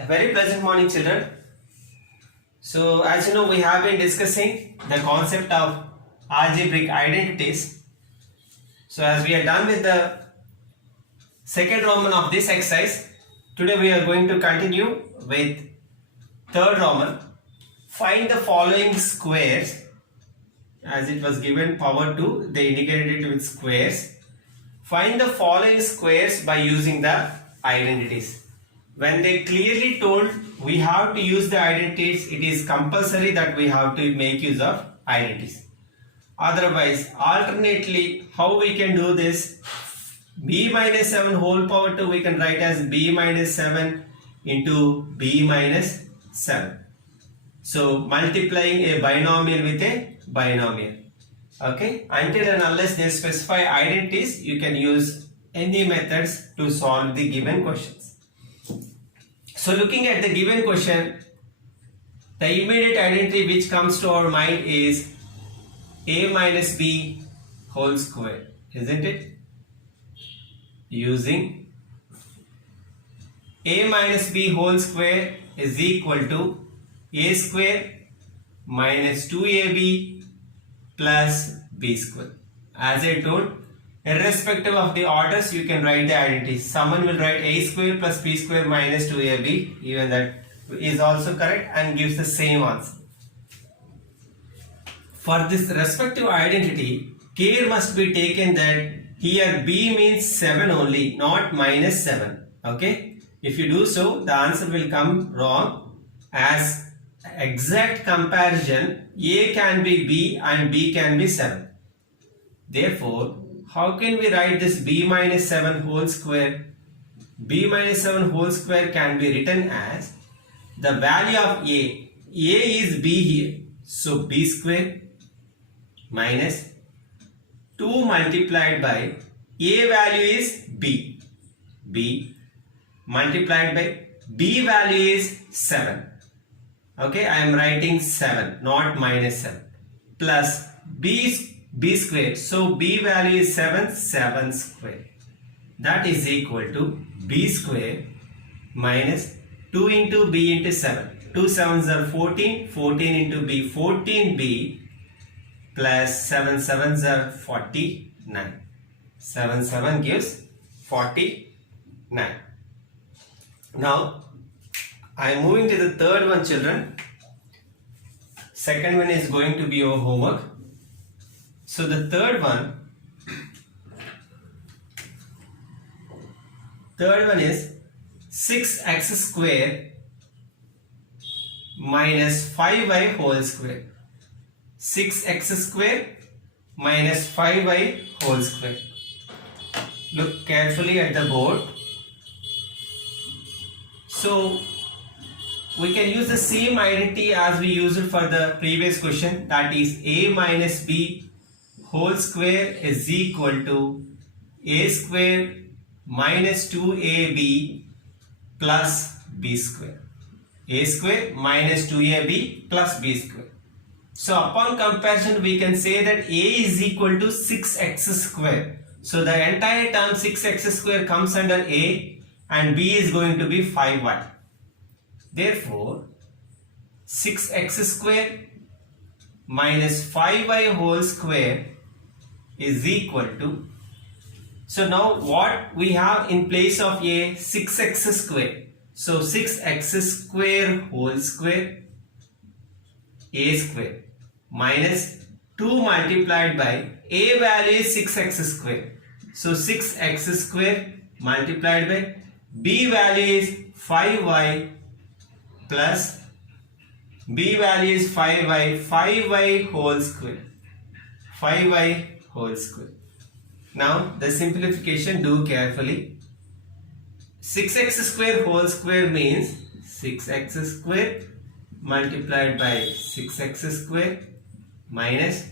A very pleasant morning, children. So, as you know, we have been discussing the concept of algebraic identities. So, as we are done with the second Roman of this exercise, today we are going to continue with third Roman. Find the following squares. As it was given power 2, they indicated it with squares. Find the following squares by using the identities. When they clearly told we have to use the identities, it is compulsory that we have to make use of identities. Otherwise, alternately, how we can do this? B minus 7 whole power 2 we can write as B minus 7 into B minus 7. So, multiplying a binomial with a binomial. Okay, until and unless they specify identities, you can use any methods to solve the given questions. So, looking at the given question, the immediate identity which comes to our mind is a minus b whole square, isn't it? Using a minus b whole square is equal to a square minus 2ab plus b square. As I told, irrespective of the orders, you can write the identities. Someone will write a square plus b square minus 2ab. Even that is also correct and gives the same answer. For this respective identity, care must be taken that here b means 7 only, not minus 7. Okay? If you do so, the answer will come wrong. As exact comparison, a can be b and b can be 7. Therefore, how can we write this b minus 7 whole square? B minus 7 whole square can be written as the value of a. A is b here. So, b square minus 2 multiplied by a value is b. B multiplied by b value is 7. Okay, I am writing 7, not minus 7. Plus b square. So, b value is 7, 7 square. That is equal to b square minus 2 into b into 7. 2 7s are 14, 14 into b, 14b plus 7 7s are 49. 7 7 gives 49. Now, I am moving to the third one, children. Second one is going to be your homework. So, the third one is 6x square minus 5y whole square. 6x square minus 5y whole square. Look carefully at the board. So, we can use the same identity as we used for the previous question, that is a minus b whole square is equal to a square minus 2ab plus b square. A square minus 2ab plus b square. So, upon comparison, we can say that a is equal to 6x square. So, the entire term 6x square comes under a and b is going to be 5y. Therefore, 6x square minus 5y whole square is equal to, so now what we have in place of a, 6x square. So, 6x square whole square a square minus 2 multiplied by a value is 6x square. So, 6x square multiplied by b value is 5y plus b value is 5y, 5y whole square, 5y whole square. Now, the simplification, do carefully. 6x square whole square means 6x square multiplied by 6x square minus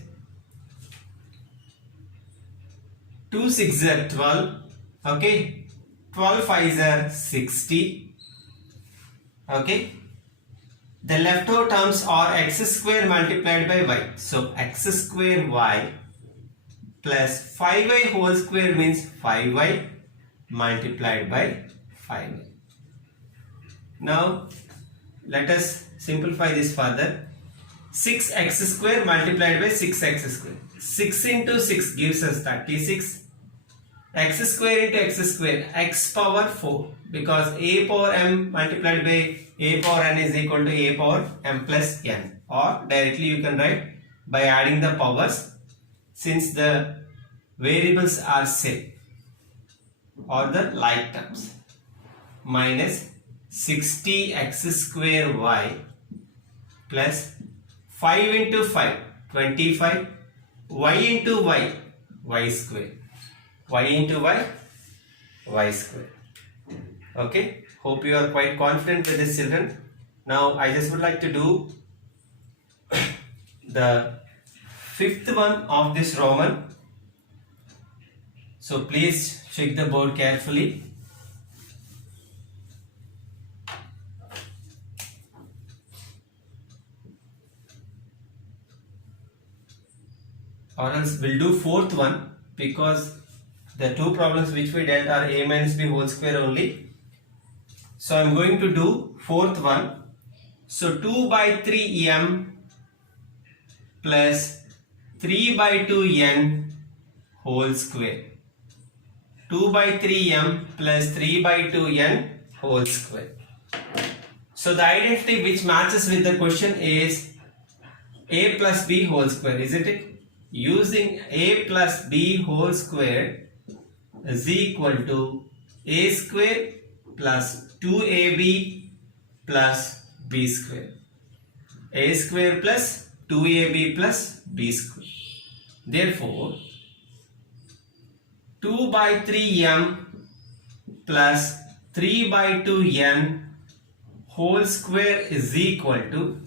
2 6s are 12. Okay, 12 5s are 60. Okay, the leftover terms are x square multiplied by y. So, x square y plus 5y whole square means 5y multiplied by 5y. Now let us simplify this further. 6x square multiplied by 6x square. 6 into 6 gives us 36. X square into x square, x power 4, because a power m multiplied by a power n is equal to a power m plus n, or directly you can write by adding the powers since the variables are same or the like terms, minus 60x square y plus 5 into 5 25, y into y, y square, y into y, y square. Okay, hope you are quite confident with this, children. Now I just would like to do the fifth one of this Roman. So please check the board carefully. Or else we'll do fourth one, because the two problems which we dealt are a minus b whole square only. So I'm going to do fourth one. So 2 by 3 m plus 3 by 2 n whole square. 2 by 3 m plus 3 by 2 n whole square. So the identity which matches with the question is a plus b whole square, isn't it? Using a plus b whole square is equal to a square plus 2ab plus b square. A square plus 2ab plus b square. Therefore, 2 by 3m plus 3 by 2n whole square is equal to,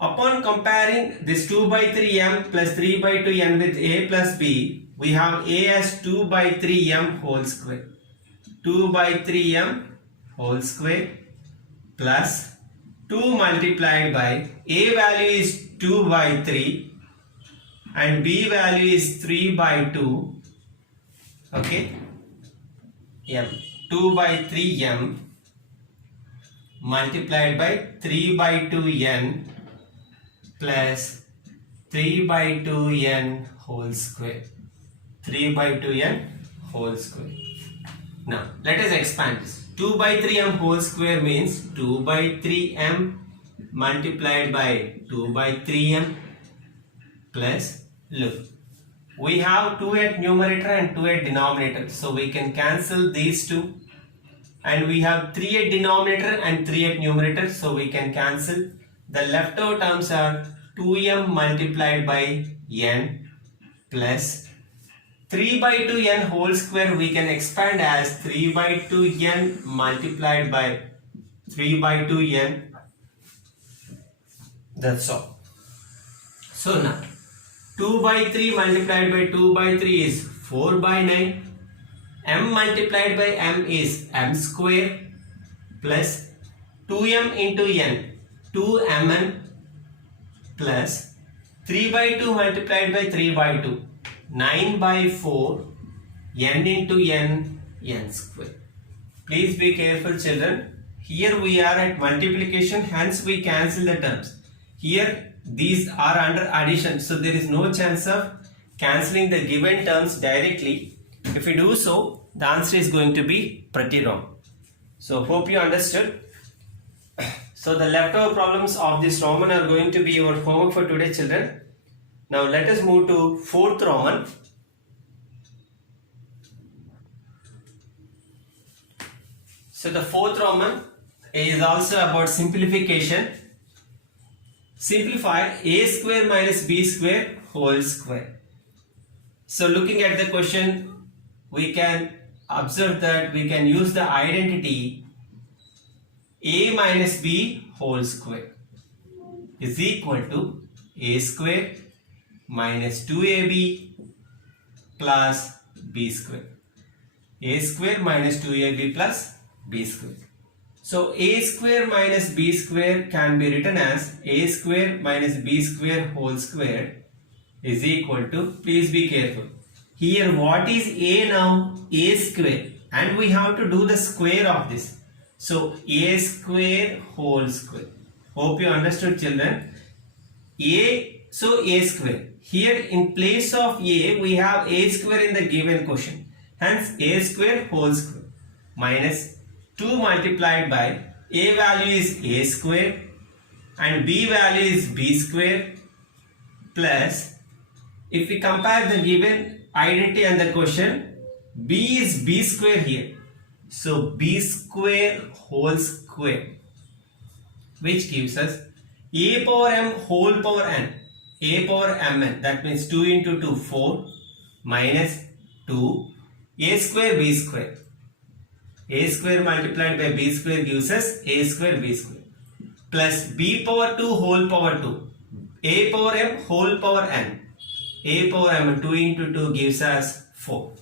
upon comparing this 2 by 3m plus 3 by 2n with a plus b, we have a as 2 by 3m whole square. 2 by 3m whole square plus 2 multiplied by a value is 2 by 3 and b value is 3 by 2. Okay, m 2 by 3m multiplied by 3 by 2n plus 3 by 2n whole square. 3 by 2n whole square. Now let us expand this. 2 by 3m whole square means 2 by 3m multiplied by 2 by 3m plus, look, we have 2 at numerator and 2 at denominator, so we can cancel these two, and we have 3 at denominator and 3 at numerator, so we can cancel. The leftover terms are 2m multiplied by n plus 3 by 2n whole square we can expand as 3 by 2n multiplied by 3 by 2n. That's all. So now 2 by 3 multiplied by 2 by 3 is 4 by 9. M multiplied by m is m square plus 2m into n, 2mn plus 3 by 2 multiplied by 3 by 2, 9 by 4, n into n, n square. Please be careful, children. Here we are at multiplication, hence we cancel the terms. Here these are under addition, so there is no chance of cancelling the given terms directly. If we do so, the answer is going to be pretty wrong. So hope you understood. So the leftover problems of this Roman are going to be your homework for today, children. Now let us move to fourth Roman. So the fourth Roman is also about simplification. Simplify a square minus b square whole square. So looking at the question, we can observe that we can use the identity a minus b whole square is equal to a square minus 2ab plus b square. A square minus 2ab plus b square. So a square minus b square can be written as a square minus b square whole square is equal to, please be careful. Here what is a now? A square, and we have to do the square of this. So a square whole square. Hope you understood, children. So a square. Here in place of a, we have a square in the given question. Hence a square whole square minus 2 multiplied by a value is a square and b value is b square, plus if we compare the given identity and the question, b is b square here. So b square whole square, which gives us a power m whole power n. A power mn, that means 2 into 2, 4, minus 2, a square b square. A square multiplied by b square gives us a square b square, plus b power 2 whole power 2, a power m whole power n. A power m 2 into 2 gives us 4.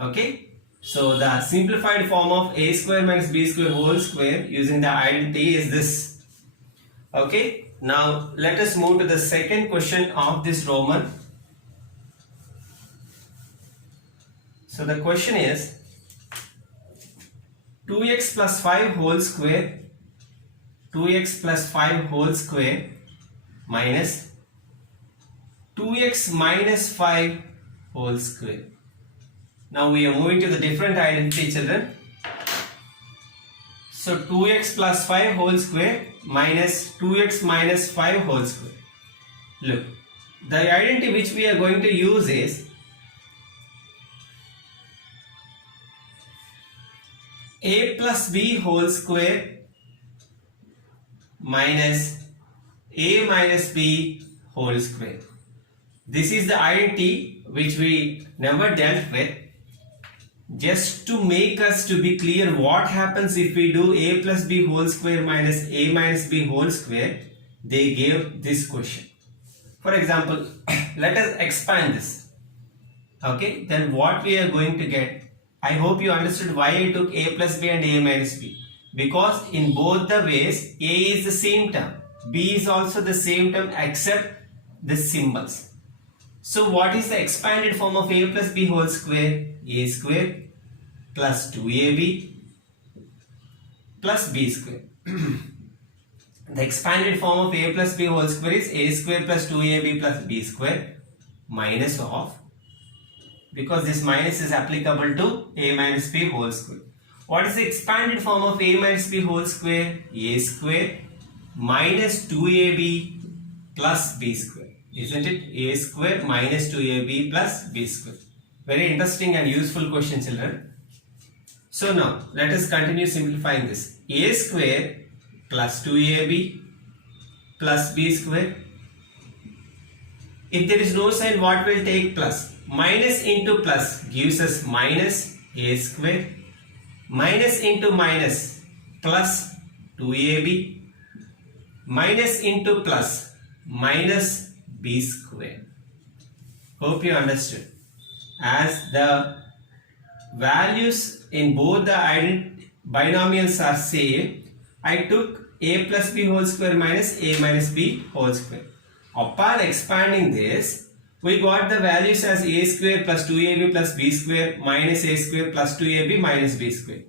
Okay. So the simplified form of a square minus b square whole square using the identity is this. Okay. Now let us move to the second question of this Roman. So the question is 2x plus 5 whole square, 2x plus 5 whole square minus 2x minus 5 whole square. Now we are moving to the different identity, children. So 2x plus 5 whole square minus 2x minus 5 whole square. Look, the identity which we are going to use is a plus b whole square minus a minus b whole square. This is the identity which we never dealt with. Just to make us to be clear what happens if we do a plus b whole square minus a minus b whole square, they gave this question. For example, let us expand this. Okay, then what we are going to get, I hope you understood why I took a plus b and a minus b. Because in both the ways, a is the same term, b is also the same term except the symbols. So what is the expanded form of a plus b whole square? A square plus 2ab plus b square. The expanded form of a plus b whole square is a square plus 2ab plus b square minus of, because this minus is applicable to a minus b whole square. What is the expanded form of a minus b whole square? A square minus 2ab plus b square. Isn't it? A square minus 2ab plus b square. Very interesting and useful question, children. So now let us continue simplifying this. A square plus 2ab plus b square. If there is no sign, what will take plus? Minus into plus gives us minus a square. Minus into minus plus 2ab. Minus into plus minus b square. Hope you understood. As the values in both the binomials are same, I took a plus b whole square minus a minus b whole square. Upon expanding this, we got the values as a square plus 2ab plus b square minus a square plus 2ab minus b square.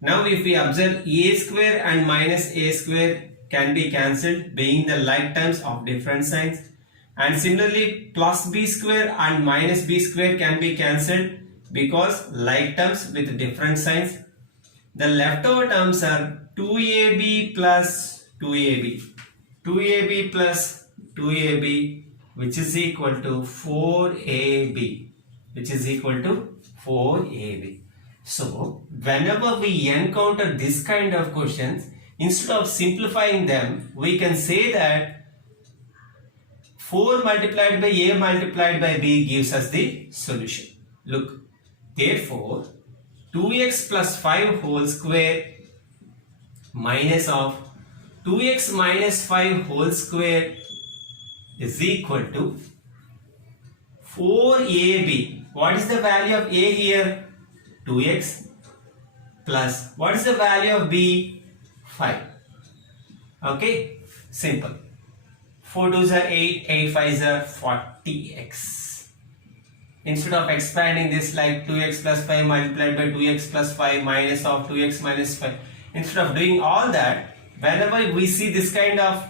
Now if we observe, a square and minus a square can be cancelled, being the like terms of different signs. And similarly, plus b square and minus b square can be cancelled because like terms with different signs. The leftover terms are 2ab plus 2ab, 2ab plus 2ab, which is equal to 4ab, which is equal to 4ab. So whenever we encounter this kind of questions, instead of simplifying them, we can say that 4 multiplied by a multiplied by b gives us the solution. Look, therefore 2x plus 5 whole square minus of 2x minus 5 whole square is equal to 4ab. What is the value of a here? 2x plus what is the value of b? 5. Okay, simple. 4 2s are 8, 8 5s are 40x. Instead of expanding this like 2x plus 5 multiplied by 2x plus 5 minus of 2x minus 5, instead of doing all that, whenever we see this kind of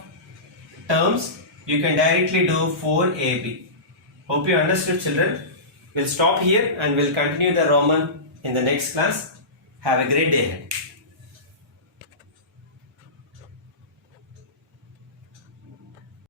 terms, you can directly do 4ab. Hope you understood, children. We'll stop here and we'll continue the Roman in the next class. Have a great day ahead.